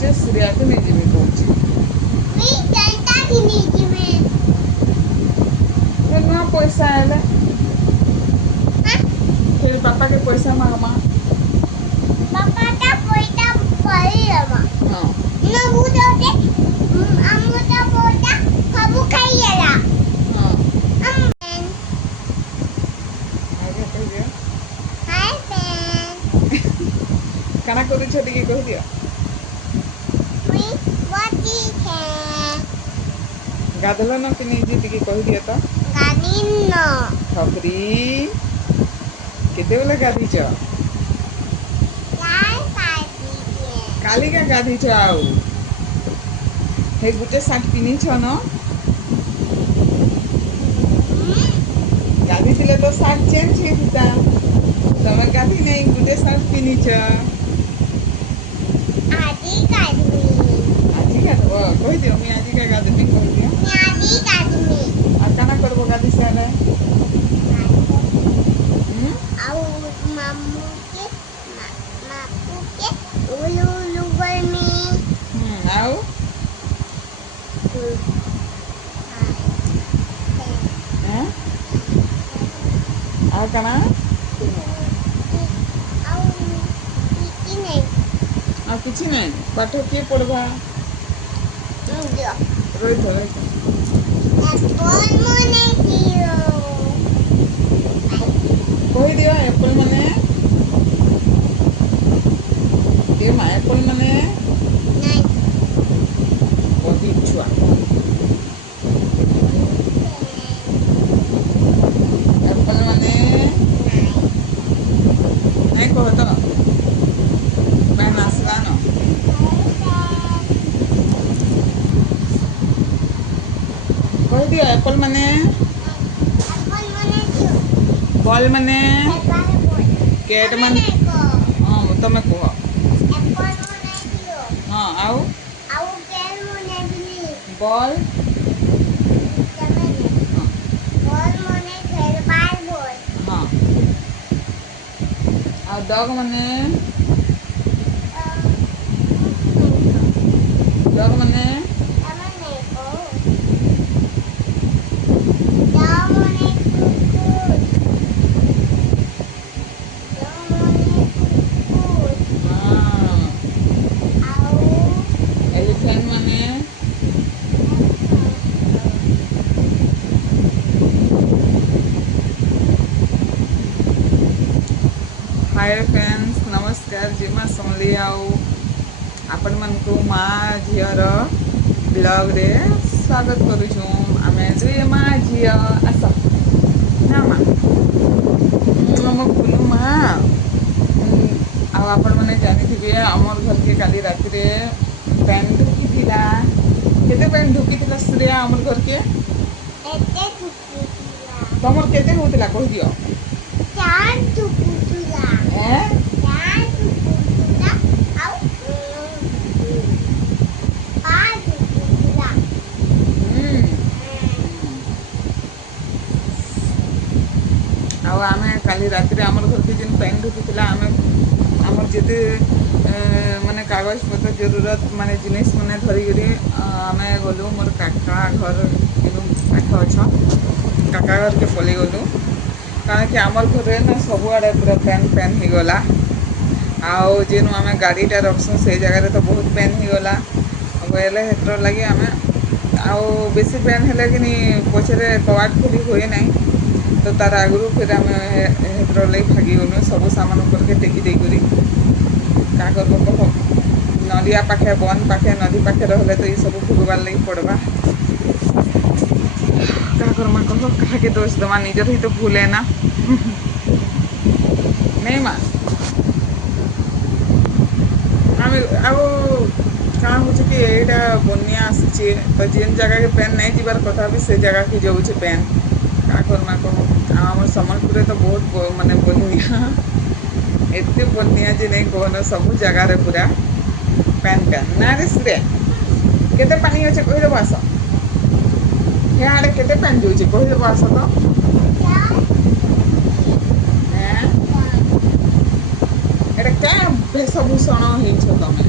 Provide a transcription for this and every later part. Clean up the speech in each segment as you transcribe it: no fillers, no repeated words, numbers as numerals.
जे श्रेया को नहीं जीवी कहूची मी जनता की नीति में ये ना पैसा आले हाँ फिर पापा के पैसा मांगमा पापा का पैसा पड़ी लगा हाँ ना वो तो दे अम्मू का पैसा खाबू खाइए ला हाँ अम्मन आगे कहिए हाय पेन काना करू छोटी के कह दिया मी वाटी है गाधल न कि नहीं जी टिके कह दिया तो गानी नो ठकरी केते बेला गाधी छ यार पार्टी के काली का गाधी छ आउ हे गुटे साट पिनी छ न गाधी दिले तो साट चेंज हे दिता तमे गाधी नहीं गुटे साट पिनी छ आदि कादमी आजी का तो कह दियो मी आजी का गाधी में कह दियो आदि कादमी आ काना करबो गाधी से आले आओ मामू के मापू के उलू उलू गर्मी आउ हैं आ काना आओ किसी नहीं आ किछि नहीं पाठ के पढ़बा मुझे रोहित रोहित एप्पल मने कियो कह दियो एप्पल माने ये मा एप्पल माने नहीं बधी छुआ एप्पल माने नहीं कह तो मैं नासला न कह दियो एप्पल माने एप्पल मने कियो बॉल माने एप्पल बोल कैट माने हां तमे कह एप्पल मने कियो हां आउ आओ कैल मने बिनी बॉल तमे हां बॉल मने खेल बाल बोल हां आ डॉग माने डॉग माने तमे नहीं को जाओ मने कुकुर जाओ मने कुकुर हां आओ एलिफेंट माने हाय फ्रेंड्स नमस्कार जिमा समली आउ आपण मानकु माँ झीर ब्लॉग रे स्वागत करुछु आमे दुई माँ झील आस ना माँ मो कुनु माँ आ आपण माने जानिथिबे हमर घर के काली राति रे पैन ढुकी थिला केते पैन ढुकी थिला श्रेया हमर घर के एते कुकुला तमर केते होतिला कह दियो चार कुकुला हैं चार कुकुला आओ पांच कुकुला आ आमे काली राति रे हमर घर के जिन पैन ढुकी थिला आमे हमर जेते माने कागज पत्र जरूरत माने जिनिस माने धरी गरी आमे गलु मोर काका घर किनु पाख अछ काका घर के पले गलु कारण कि हमर घर रे ना सब आड़े पूरा पैन पैन ही गला आओ जेनु आमे गाड़ीटा रखसु से जगह रे तो बहुत पैन ही गला बोले हेतर लगी आमे आओ बेसी पैन हेले कि नी पछरे कवाट खोली होए नहीं तो तार आगु फिर आम हेतर लगी भागी गलु सब सामान ऊपर के टेकी दे करी का करबो कह नदिया पाखे बन पाखे नदी पाखे रहले तो ये सब भोगवार लगी पड़वा का करमा कह कहा के दोष दमा निजर ही तो भूले ना नहीं माँ आम आउ क्या हो एटा बनिया आसी तो जेन जगह के पेन नहीं जीवार कथा भी से जगह की जाऊे पेन का करमा कह आम सम्बलपुर तो बहुत माने बनिया एत बनिया जे नहीं कहना सब जगार पूरा पैन पैन ना रे श्रे केते पानी अच्छे कहीदेव आस यहाँ केते पैन जाऊे कहीदेव आस तो एटा क्या वेशभूषण हो तमें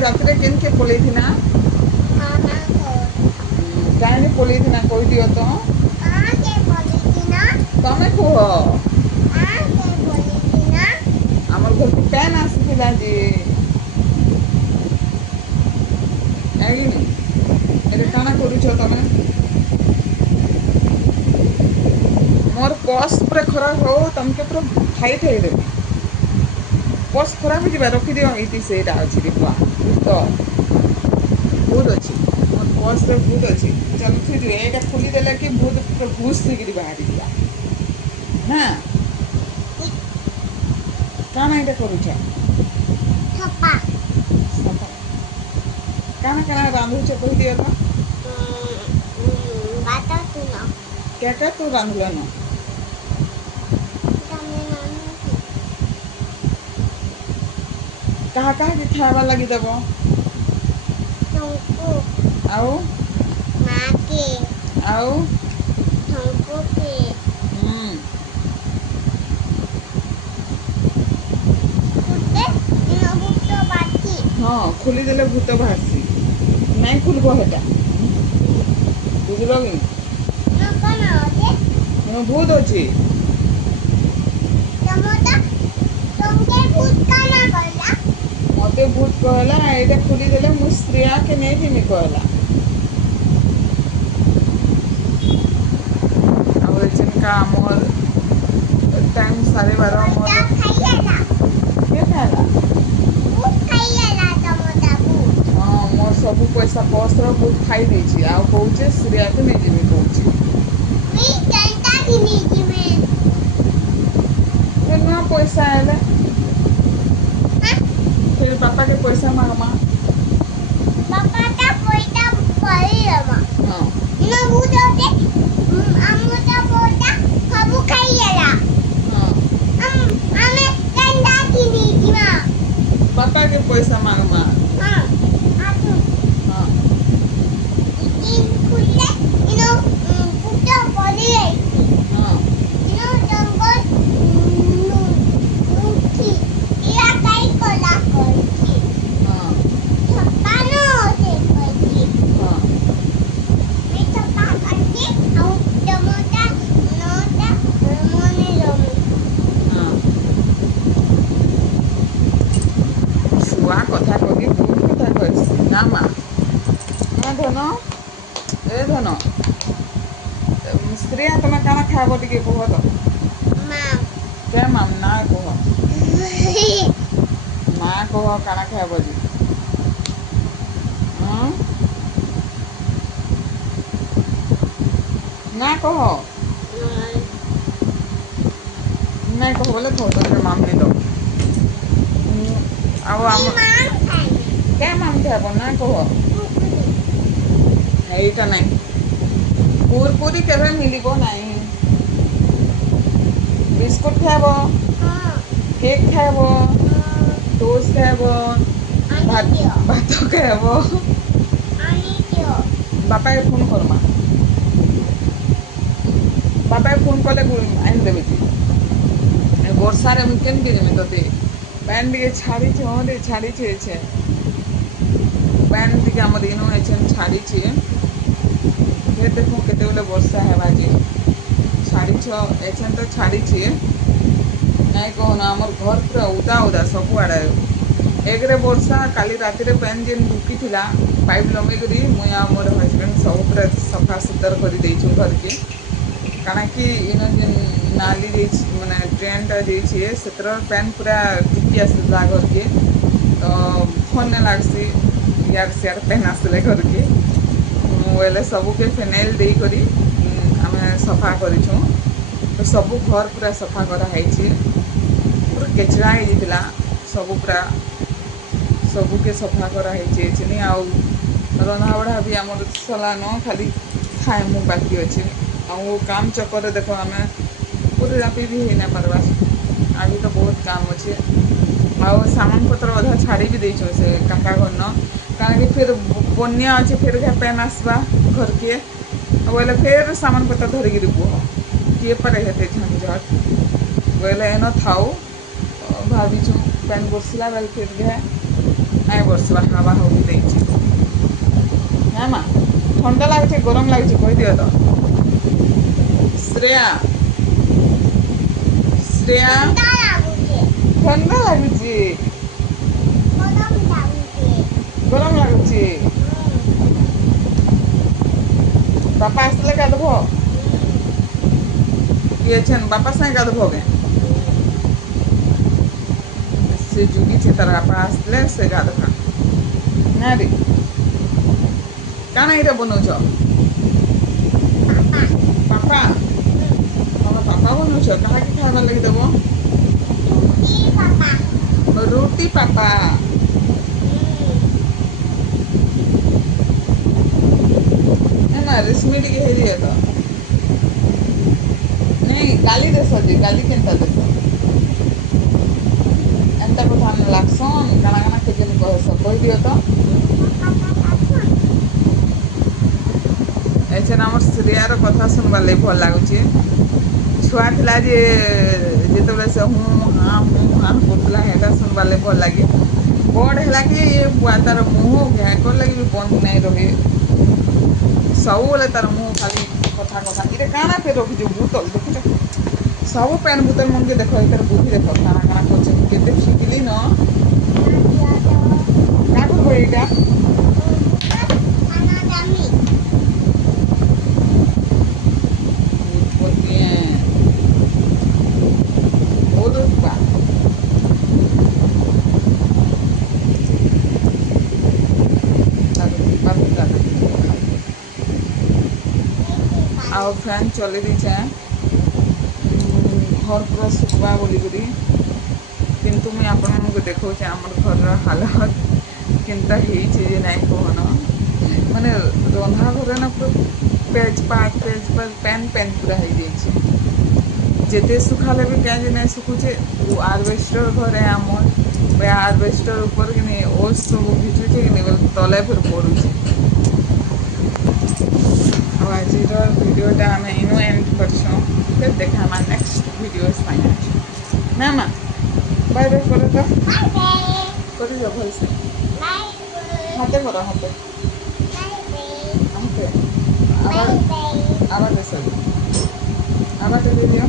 रात रे केन के पले थी ना मामा को काहे पले थी ना कह दियो तो आके बोली ना तमे कह आके बोली ना हमर घर की पैन आसीथिला जे आगिनी एरे काना करूछ तमे मोर पर्स पूरा खराब हो तमके पूरा फाइट है देबी पर्स खराब हो जिबा रखी दियो इति सेटा अछि देखवा तो भूत अछि मोर पर्स रे भूत अछि चल फिर एटा खोली देला कि भूत पूरा घुस सिगिरी बाहरी दिया ना काना एटा करूछ थप्पा काना काना रांधुछ कहि दियो तो बात सुनो क्या तू रांधलो न तमे नानी कहा के खावा लगी देबो तुमको आउ माँ के आउ तुमको के कुत्ते इन बुट्टो बाती हाँ खोली देले भूत बाहरसी नहीं खुलबो हेटा बुझलो कि न कौन होते नो भूत अछि टमाटा तुमके भूत का ना करला मते भूत कहला एटा खोली देले मु स्त्रिया के नहीं थी कहला अब जिनका मोर टाइम 12:30 मोर खाइएला के खाला भूत खाइएला टमाटा भूत हाँ मोर सब पैसा पस्त्र भूत खाई देछि आ कहूचे स्त्रिया के नहीं जिमी कहूचे मी जनता की नीति में फिर ना पैसा आले हाँ फिर पापा के पैसा मांगमा पापा का पैसा पड़ी लगा हाँ इन भूत होते अम्मुता बोलता खाबू खाइएला हाँ हमें जनता की नीति में पापा के पैसा मांगमा हाँ आतु हाँ इन खुले इनो भूत पड़ी रही हाँ इनो जंगल नुठी इया काई कोला करती हाँ थप्पा न होते करती हाँ मैं थप्पा करती और टमाटा नोटा मोने लमी हाँ छुआ कथा कही बहुत कथा कहसी ना माँ हाँ धन ए धन स्त्रिया तुम काना खाब टिके कह तो मां क्या माम ना कह ना कह काना खाब जी हाँ ना कह नहीं कह बोले तो माम नहीं दो ଆଉ ଆମ क्या माम खाब ना कह এইটা নাই কুরকুরি কেবে মিলিব নাই বিস্কুট খাব কেক খাব টোস্ট খাব ভাত খাব বাপাকে ফোন করমা বাপাকে ফোন কলে আনি দেবে কি বর্ষারে আমি কেন কিনবি তোতে প্যান্ট ଟିକେ ଛାଡ଼ିଛି ହଁ ଟିକେ ଛାଡ଼ିଛି ଏଛେ ପ୍ୟାଣ୍ଟ ଟିକେ ଆମର ଇନୁ ଏଛେ ଛାଡ଼ିଛି ଫେର୍ ଦେଖୁ କେତେବେଳେ ବର୍ଷା ହେବା ଯେ ଛାଡ଼ିଛ ଏଛେନ୍ ତ ଛାଡ଼ିଛି ନାଇଁ କହୁନ ଆମର ଘର ପୁରା ଉଦା ଉଦା ସବୁଆଡ଼େ ଏକରେ ବର୍ଷା କାଲି ରାତିରେ ପ୍ୟାନ୍ ଯେନ୍ ଢୁକିଥିଲା ପାଇପ୍ ଲମେଇକରି ମୁଇଁ ଆଉ ମୋର ହଜବେଣ୍ଡ ସବୁ ପୁରା ସଫା ସୁତର କରିଦେଇଛୁ ଘରକେ କାଣା କି ଇନ ଯେନ୍ ନାଲି ଦେଇଛି ମାନେ ଡ୍ରେନ୍ଟା ଦେଇଛି ସେଥିର ପ୍ୟାନ୍ ପୁରା ଢୁକି ଆସିଥିଲା ଘରକେ ତ ଭଲ୍ ନାଇଁ ଲାଗ୍ସି ଇଆଡ଼େ ସିଆଡ଼େ ପ୍ୟାନ୍ ଆସିଲେ ଘରକେ ବୋଇଲେ ସବୁକେ ଫିନାଇଲ୍ ଦେଇକରି ଆମେ ସଫା କରିଛୁଁ ତ ସବୁ ଘର ପୁରା ସଫା କରାହେଇଛି ପୁରା କେଚଡ଼ା ହେଇଯାଇଥିଲା ସବୁ ପୁରା ସବୁକେ ସଫା କରାହେଇଛି ଏଛିନି ଆଉ ରନ୍ଧାବଢ଼ା ବି ଆମର ସଲାନ ଖାଲି ଖାଇମୁ ବାକି ଅଛି ଆଉ କାମ ଚକରେ ଦେଖ ଆମେ ପୁରୀ ରାତି ବି ହେଇ ନାଇଁ ପାରବା ଆଜି ତ ବହୁତ କାମ ଅଛେ ଆଉ ସାମାନ ପତ୍ର ଅଧା ଛାଡ଼ି ବି ଦେଇଛୁ ସେ କାକା ଘରନ କାରଣ କି ଫେର୍ ବନ୍ୟା ଅଛି ଫେର୍ ଘା ପେନ୍ ଆସିବା ଘରକେ ବୋଇଲେ ଫେର୍ ସାମାନ ପତ୍ର ଧରିକିରି ବୁହ କିଏ ପାରେ ହେତେ ଝଞ୍ଝଟ ବୋଇଲେ ଏନ ଥାଉ ଭାବିଛୁ ପେନ୍ ବସିଲା ବେଲେ ଫେର୍ ଘା ନାଇଁ ବର୍ଷିବା ହାବା ହଉ ଦେଇଛି ନା ମା ଥଣ୍ଡା ଲାଗୁଛି ଗରମ ଲାଗୁଛି କହିଦିଅ ତ ଶ୍ରେୟା ଶ୍ରେୟା ଥଣ୍ଡା ଲାଗୁଛି ଥଣ୍ଡା ଲାଗୁଛି ଗରମ ଲାଗୁଛି ଗରମ ଲାଗୁଛି ବାପା ଆସିଲେ ଗାଧବ କିଏ ଅଛନ୍ ବାପା ସାଙ୍ଗେ ଗାଧବ କେ ସେ ଯୁଗିଛି ତାର ବାପା ଆସିଲେ ସେ ଗାଧବା ନା ରେ କାଣା ଏଇଟା ବନଉଛ ପାପା ପାପା ତମେ ପାପା ବନଉଛ କାହାକି ଖାଇବାର ଲାଗି ଦେବ ଟୁକି ପାପା ରୁଟି ପାପା ନା ରେଶମି ଟିକେ ହେଇଯିବେ ତ ନାଇଁ ଗାଲି ଦେଶ ଯେ ଗାଲି କେନ୍ତା ଦେଶ ଏନ୍ତା କଥା ଆମେ ଲାଗ୍ସନ୍ କାଣା କାଣା କେଜେନ୍ କହେସ କହିଦିଅ ତ ଏଛେନ୍ ଆମର ଶ୍ରେୟାର କଥା ଶୁଣବାର୍ ଲାଗି ଭଲ ଲାଗୁଛି ଛୁଆ ଥିଲା ଯେ ଯେତେବେଳେ ସେ ହୁଁ ହାଁ କରୁଥିଲା ହେଟା ଶୁଣବାର୍ ଲାଗି ଭଲ ଲାଗେ ବଡ଼ ହେଲା କି ଏ ବୁଆ ତାର ମୁହଁ ଘାଏକର ଲାଗି ବି ବନ୍ଦ ନାଇଁ ରହେ ସବୁବେଳେ ତାର ମୁହଁ ଖାଲି କଥା କଥା ଏଇଟା କାଣା ଫେର୍ ରଖିଛୁ ବୁତଲ ଦେଖୁଛ ସବୁ ପ୍ୟାଣ୍ଟ ବୁତଲ ମନକେ ଦେଖ ଏଥିରେ ବୁଦ୍ଧି ଦେଖ କାଣା କାଣା କରୁছে କେତେ ଶିଖିଲି ନ କାଁ କରବ ଏଇଟା ଖାନା ଦାମି ଉৎପତ୍ତିଏ ବହୁତ ଉତ୍ପା ଆଉ ଫ୍ୟାନ୍ ଚଲେଇ ଦେଇଛେ ଘର ପୁରା ଶୁଖବା ବୋଲିକରି କିନ୍ତୁ ମୁଇଁ ଆପଣମାନଙ୍କୁ ଦେଖାଉଛେ ଆମର ଘରର ହାଲତ କେନ୍ତା ହେଇଛି ଯେ ନାଇଁ କହନ ମାନେ ରନ୍ଧା ଘରେ ନା ପୁରା ପେଚ ପାଚ ପ୍ୟାନ୍ ପ୍ୟାନ୍ ପୁରା ହେଇଯାଇଛି ଯେତେ ଶୁଖାଲେ ବି କାଁ ଯେ ନାଇଁ ଶୁଖୁଛେ ଆରବେଷ୍ଟର ଘରେ ଆମର ଆରବେଷ୍ଟର ଉପରେ କି ନାଇଁ ଓସ୍ ସବୁ ଭିଜୁଛେ କି ନାଇଁ ବୋଲେ ତଲେ ଫେର୍ ପଡ଼ୁଛେ ଆଉ ଆଜିର ଭିଡ଼ିଓଟା ଆମେ ଇନୁ ଏଣ୍ଡ କରିଛୁଁ ଫେର୍ ଦେଖାମା ନେକ୍ସଟ ଭିଡ଼ିଓ ସାଙ୍ଗେ ନା ମା ବାଏ ବାଏ କର ତ ବାଏ ବାଏ କରିଦିଅ ଭଲସେ ବାଏ ହାତେ କର ହାତେ ବାଏ ହାତେ ବାଏ ଆবার ବାଏ আবার দেশ আবার দিয়ে দিও